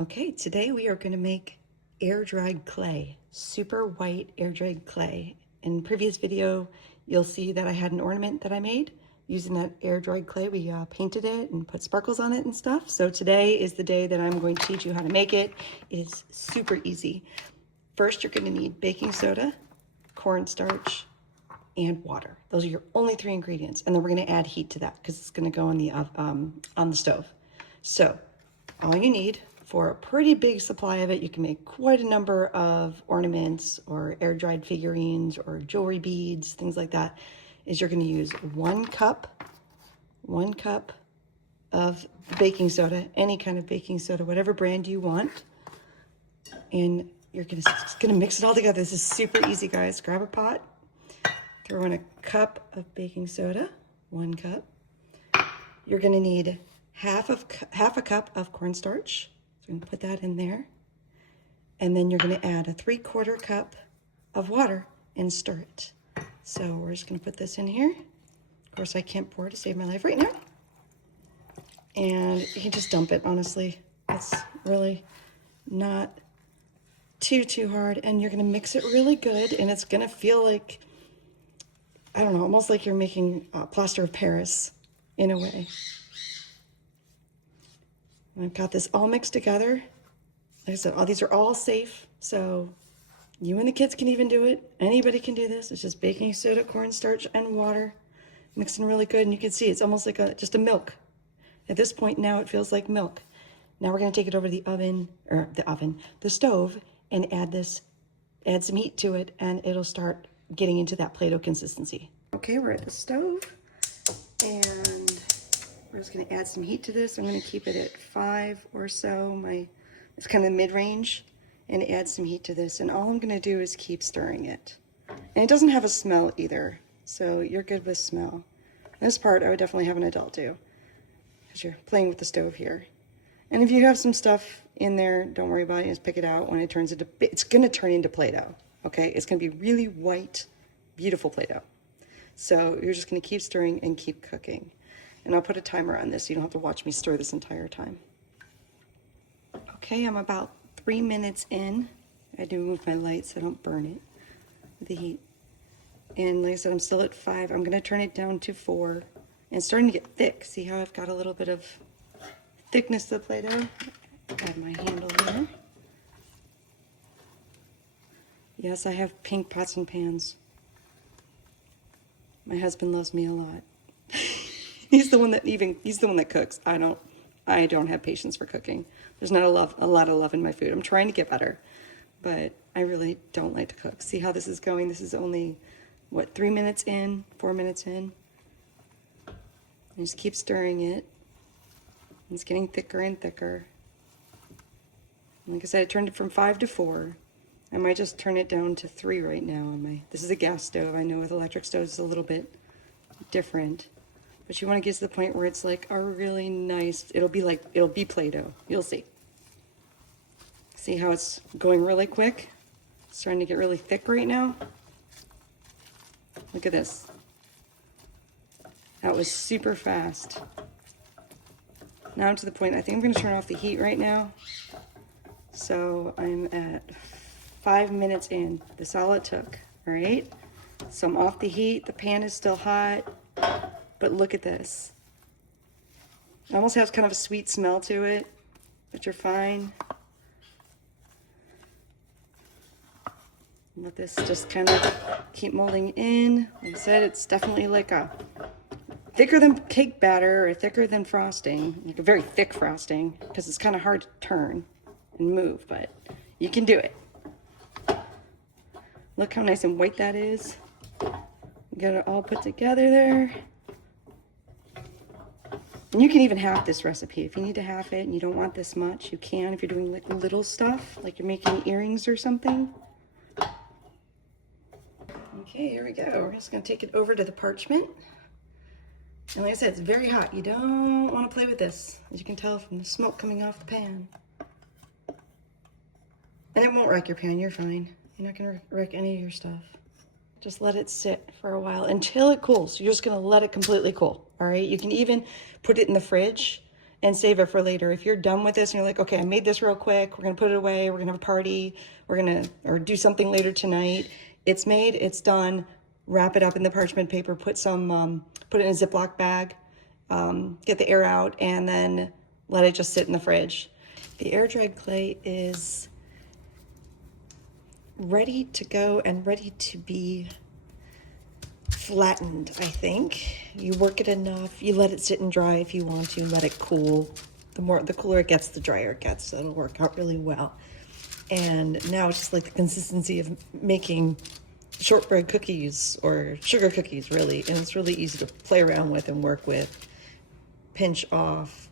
Okay, today we are going to make air-dried clay, super white air-dried clay. In previous video, you'll see that I had an ornament that I made using that air-dried clay. We painted it and put sparkles on it and stuff. So today is the day that I'm going to teach you how to make it. It is super easy. First, you're going to need baking soda, cornstarch, and water. Those are your only three ingredients. And then we're going to add heat to that because it's going to go on the stove. So all you need for a pretty big supply of it, you can make quite a number of ornaments or air-dried figurines or jewelry beads, things like that, is you're going to use one cup of baking soda, any kind of baking soda, whatever brand you want. And you're just gonna mix it all together. This is super easy, guys. Grab a pot, throw in a cup of baking soda, 1 cup. You're gonna need half a cup of cornstarch. So I'm gonna put that in there. And then you're gonna add a 3/4 cup of water and stir it. So we're just gonna put this in here. Of course, I can't pour to save my life right now. And you can just dump it, honestly. It's really not too hard. And you're gonna mix it really good, and it's gonna feel like, I don't know, almost like you're making plaster of Paris in a way. I've got this all mixed together. Like I said, all these are all safe, so you and the kids can even do it. Anybody can do this. It's just baking soda, cornstarch, and water, mixing really good. And you can see it's almost like just a milk. At this point now, it feels like milk. Now we're going to take it over to the stove, and add some heat to it, and it'll start getting into that Play-Doh consistency. Okay, we're at the stove, and we're just going to add some heat to this. I'm going to keep it at 5 or so. It's kind of mid-range, and add some heat to this. And all I'm going to do is keep stirring it. And it doesn't have a smell either, so you're good with smell. This part I would definitely have an adult do, because you're playing with the stove here. And if you have some stuff in there, don't worry about it. Just pick it out when it turns into, it's going to turn into Play-Doh, okay? It's going to be really white, beautiful Play-Doh. So you're just going to keep stirring and keep cooking. And I'll put a timer on this so you don't have to watch me stir this entire time. Okay, I'm about 3 minutes in. I do move my light so I don't burn it with the heat. And like I said, I'm still at 5. I'm going to turn it down to 4. And it's starting to get thick. See how I've got a little bit of thickness to the Play-Doh? Add my handle there. Yes, I have pink pots and pans. My husband loves me a lot. He's the one that cooks. I don't have patience for cooking. There's not a lot of love in my food. I'm trying to get better, but I really don't like to cook. See how this is going? This is only, what, 3 minutes in, 4 minutes in. And just keep stirring it. It's getting thicker and thicker. Like I said, I turned it from 5 to 4. I might just turn it down to 3 right now. This is a gas stove. I know with electric stoves it's a little bit different. But you want to get to the point where it's like a really nice, it'll be Play-Doh. You'll see. See how it's going really quick? It's starting to get really thick right now. Look at this. That was super fast. Now to the point, I think I'm going to turn off the heat right now. So I'm at 5 minutes in. That's all it took, all right? So I'm off the heat. The pan is still hot, but look at this. It almost has kind of a sweet smell to it, but you're fine. Let this just kind of keep molding in. Like I said, it's definitely like a thicker than cake batter or thicker than frosting, like a very thick frosting, because it's kind of hard to turn and move, but you can do it. Look how nice and white that is. You got it all put together there. And you can even half this recipe. If you need to half it and you don't want this much, you can. If you're doing like little stuff, like you're making earrings or something. Okay, here we go. We're just gonna take it over to the parchment. And like I said, it's very hot. You don't want to play with this, as you can tell from the smoke coming off the pan. And it won't wreck your pan, you're fine. You're not gonna wreck any of your stuff. Just let it sit for a while until it cools. You're just gonna let it completely cool, all right? You can even put it in the fridge and save it for later. If you're done with this and you're like, okay, I made this real quick, we're gonna put it away, we're gonna have a party, or do something later tonight. It's made, it's done. Wrap it up in the parchment paper, put it in a Ziploc bag, get the air out, and then let it just sit in the fridge. The air dried clay is ready to go and ready to be flattened, I think. You work it enough, you let it sit and dry if you want to, let it cool. The cooler it gets, the drier it gets, so it'll work out really well. And now it's just like the consistency of making shortbread cookies or sugar cookies, really. And it's really easy to play around with and work with. Pinch off.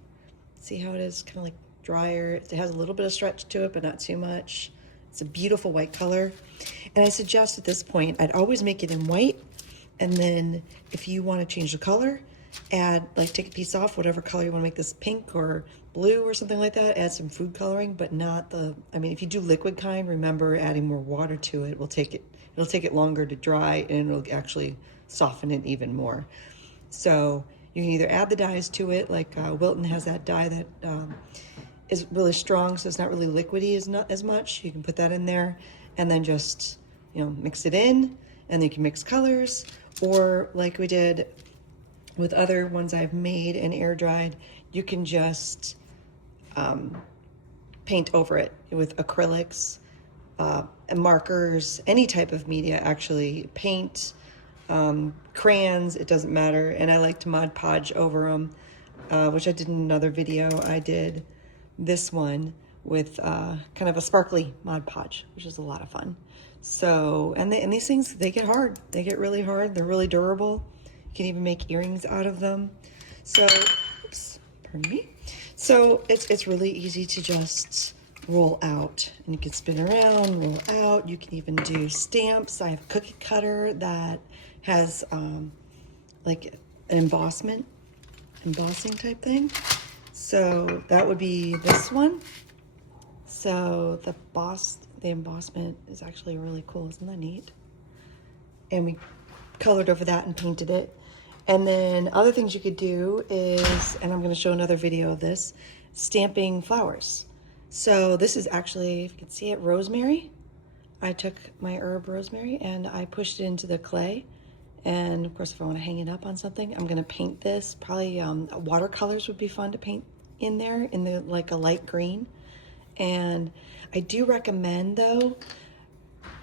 See how it is kind of like drier. It has a little bit of stretch to it, but not too much. It's a beautiful white color. And I suggest at this point, I'd always make it in white. And then if you want to change the color, add, like, take a piece off, whatever color you want to make this, pink or blue or something like that. Add some food coloring, but not I mean, if you do liquid kind, remember adding more water to it. It'll take it longer to dry, and it'll actually soften it even more. So you can either add the dyes to it, like Wilton has that dye that is really strong, so it's not really liquidy as much. You can put that in there, and then just, mix it in, and then you can mix colors, or like we did with other ones I've made and air dried, you can just paint over it with acrylics, and markers, any type of media actually, paint, crayons, it doesn't matter. And I like to Mod Podge over them, which I did in another video. I did this one with kind of a sparkly Mod Podge, which is a lot of fun. So, and these things, they get hard. They get really hard. They're really durable. You can even make earrings out of them. So, oops, pardon me. So it's really easy to just roll out, and you can spin around, roll out. You can even do stamps. I have a cookie cutter that has like an embossing type thing. So that would be this one. So the embossment is actually really cool. Isn't that neat? And we colored over that and painted it. And then other things you could do is, and I'm going to show another video of this, stamping flowers. So this is actually, if you can see it, rosemary. I took my herb rosemary and I pushed it into the clay. And of course, if I want to hang it up on something, I'm going to paint this. Probably watercolors would be fun to paint in there, in the like a light green. And I do recommend, though,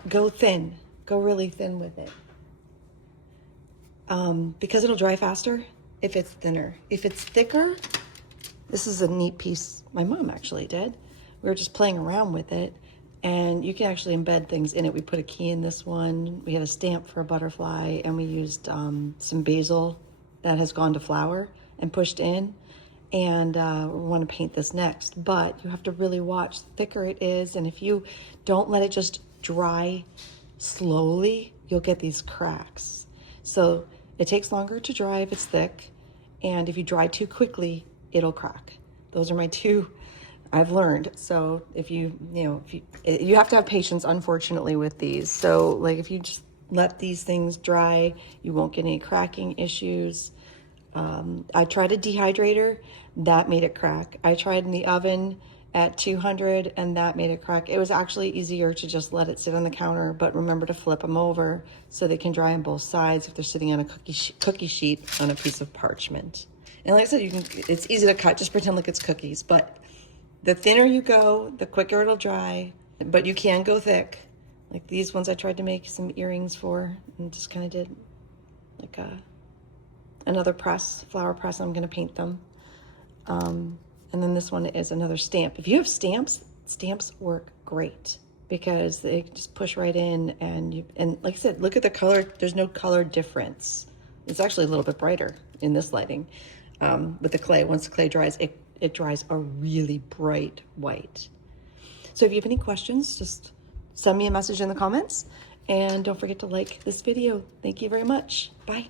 go thin. Go really thin with it. Because it'll dry faster if it's thinner. If it's thicker, this is a neat piece my mom actually did. We were just playing around with it, and you can actually embed things in it. We put a key in this one. We had a stamp for a butterfly, and we used some basil that has gone to flower and pushed in. And we want to paint this next, but you have to really watch. The thicker it is, and if you don't let it just dry slowly, you'll get these cracks. So it takes longer to dry if it's thick, and if you dry too quickly, it'll crack. Those are my two I've learned. So if you have to have patience, unfortunately, with these. So like if you just let these things dry, you won't get any cracking issues. I tried a dehydrator, that made it crack. I tried in the oven at 200, and that made it crack. It was actually easier to just let it sit on the counter, but remember to flip them over so they can dry on both sides if they're sitting on a cookie sheet on a piece of parchment. And like I said, it's easy to cut, just pretend like it's cookies, but the thinner you go, the quicker it'll dry, but you can go thick. Like these ones I tried to make some earrings for, and just kind of did like another flower press. I'm going to paint them. And then this one is another stamp. If you have stamps work great because they just push right in, and like I said, look at the color. There's no color difference. It's actually a little bit brighter in this lighting with the clay. Once the clay dries, it dries a really bright white. So if you have any questions, just send me a message in the comments, and don't forget to like this video. Thank you very much. Bye.